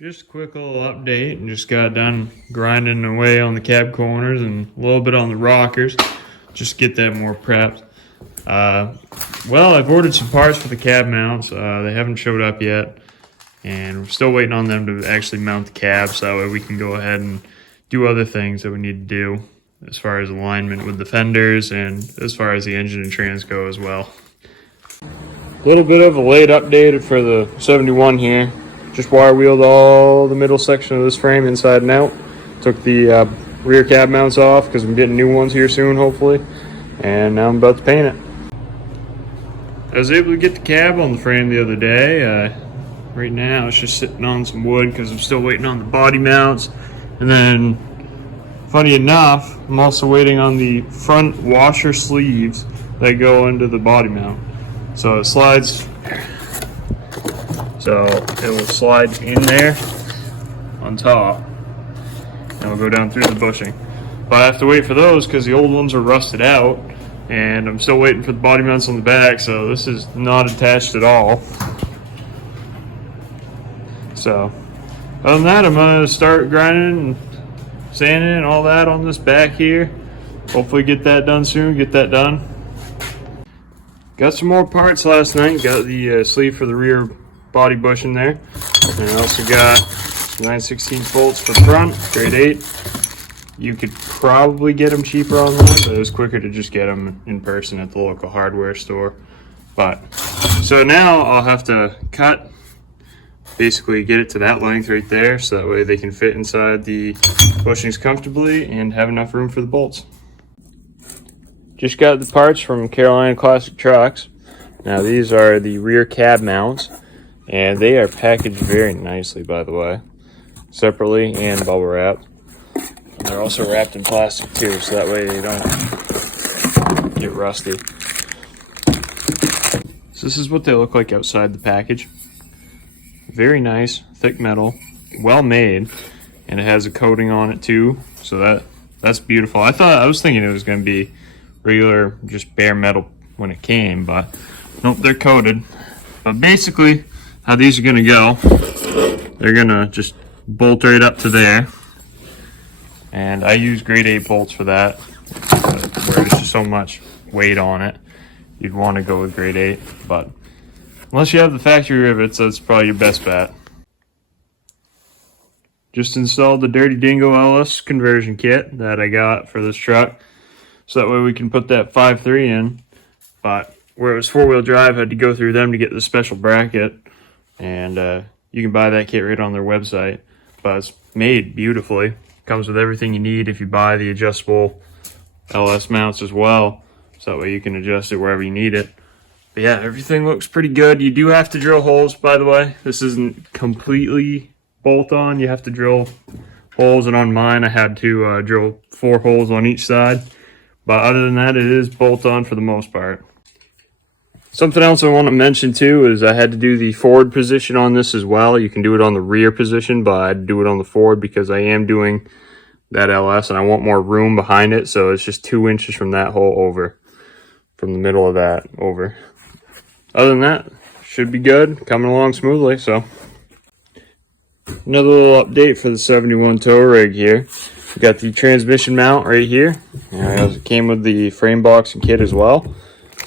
Just a quick little update, and just got done grinding away on the cab corners and a little bit on the rockers. Just get that more prepped. Well, I've ordered some parts for the cab mounts. They haven't showed up yet, and we're still waiting on them to actually mount the cab, so that way we can go ahead and do other things that we need to do as far as alignment with the fenders and as far as the engine and trans go as well. A little bit of a late update for the 71 here. Just wire wheeled all the middle section of this frame inside and out. Took the rear cab mounts off because I'm getting new ones here soon, hopefully. And now I'm about to paint it. I was able to get the cab on the frame the other day. Right now it's just sitting on some wood because I'm still waiting on the body mounts. And then, funny enough, I'm also waiting on the front washer sleeves that go into the body mount. So it slides. So it will slide in there on top and it'll go down through the bushing. But I have to wait for those because the old ones are rusted out, and I'm still waiting for the body mounts on the back, so this is not attached at all. So other than that, I'm going to start grinding and sanding and all that on this back here. Hopefully get that done soon, get that done. Got some more parts last night. Got the sleeve for the rear body bushing there, and I also got 9/16 bolts for the front, grade 8. You could probably get them cheaper online, but it was quicker to just get them in person at the local hardware store. But so now I'll have to cut, basically get it to that length right there, so that way they can fit inside the bushings comfortably and have enough room for the bolts. Just got the parts from Carolina Classic Trucks. Now these are the rear cab mounts, and they are packaged very nicely, by the way, separately and bubble wrapped. And they're also wrapped in plastic too, so that way they don't get rusty. So this is what they look like outside the package. Very nice, thick metal, well made, and it has a coating on it too, so that's beautiful. I was thinking it was going to be regular, just bare metal when it came, but nope, they're coated. But basically, how these are going to go, they're going to just bolt right up to there, and I use grade 8 bolts for that, where there's just so much weight on it. You'd want to go with grade 8, but unless you have the factory rivets, that's probably your best bet. Just installed the Dirty Dingo LS conversion kit that I got for this truck, so that way we can put that 5.3 in. But where it was 4-wheel drive, I had to go through them to get the special bracket, and you can buy that kit right on their website. But it's made beautifully. Comes with everything you need if you buy the adjustable LS mounts as well, so that way you can adjust it wherever you need it. But yeah, everything looks pretty good. You do have to drill holes, by the way. This isn't completely bolt-on. You have to drill holes, and on mine I had to drill 4 holes on each side. But other than that, it is bolt-on for the most part. Something else I want to mention too is I had to do the forward position on this as well. You can do it on the rear position, but I had to do it on the forward because I am doing that LS and I want more room behind it. So it's just 2 inches from that hole over, from the middle of that over. Other than that, should be good, coming along smoothly. So another little update for the 71 tow rig here. We got the transmission mount right here. It came with the frame box and kit as well.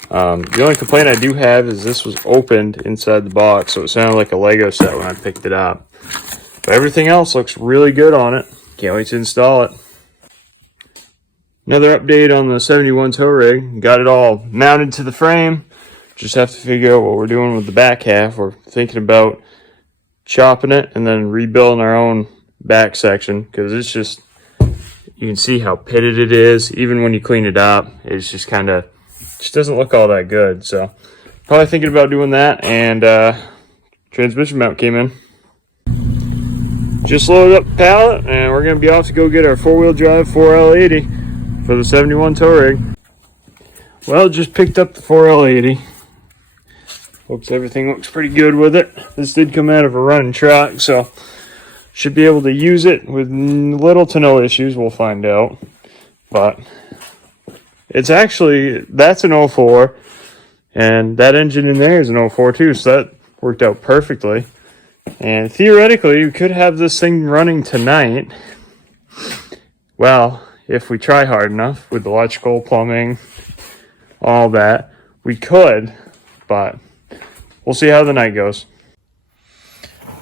The only complaint I do have is this was opened inside the box, so it sounded like a Lego set when I picked it up. But everything else looks really good on it. Can't wait to install it. Another update on the 71 tow rig. Got it all mounted to the frame. Just have to figure out what we're doing with the back half. We're thinking about chopping it and then rebuilding our own back section, because it's just, you can see how pitted it is. Even when you clean it up, it's just kind of, just doesn't look all that good. So probably thinking about doing that. And transmission mount came in. Just loaded up the pallet, and we're going to be off to go get our 4-wheel drive 4L80 for the 71 tow rig. Well, just picked up the 4L80. Hopes everything looks pretty good with it. This did come out of a running truck, so should be able to use it with little to no issues. We'll find out. But it's actually, that's an 04, and that engine in there is an 04 too, so that worked out perfectly. And theoretically, you could have this thing running tonight. Well, if we try hard enough with electrical, plumbing, all that, we could, but we'll see how the night goes.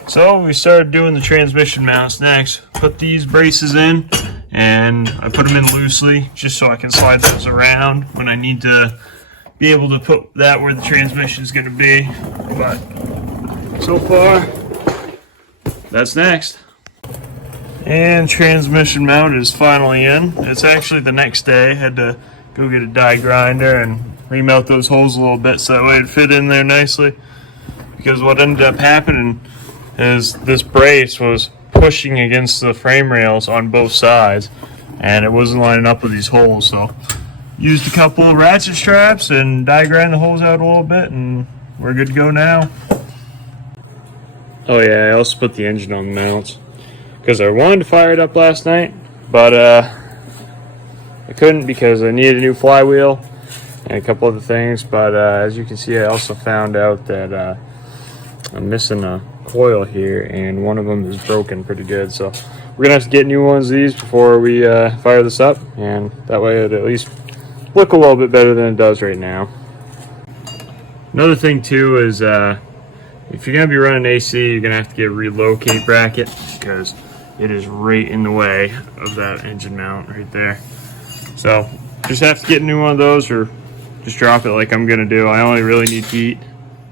So we started doing the transmission mounts next. Put these braces in, and I put them in loosely just so I can slide those around when I need to be able to put that where the transmission is going to be. But so far, that's next. And transmission mount is finally in. It's actually the next day. I had to go get a die grinder and remelt those holes a little bit so that way it fit in there nicely. Because what ended up happening is this brace was pushing against the frame rails on both sides, and it wasn't lining up with these holes. So used a couple of ratchet straps and die grind the holes out a little bit, and we're good to go now. Oh yeah, I also put the engine on the mounts because I wanted to fire it up last night, but I couldn't because I needed a new flywheel and a couple other things. But as you can see, I also found out that I'm missing a coil here, and one of them is broken pretty good. So we're gonna have to get new ones of these before we fire this up, and that way it'll at least look a little bit better than it does right now. Another thing too is if you're gonna be running AC, you're gonna have to get a relocate bracket because it is right in the way of that engine mount right there. So just have to get a new one of those, or just drop it like I'm gonna do. I only really need heat,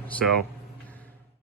so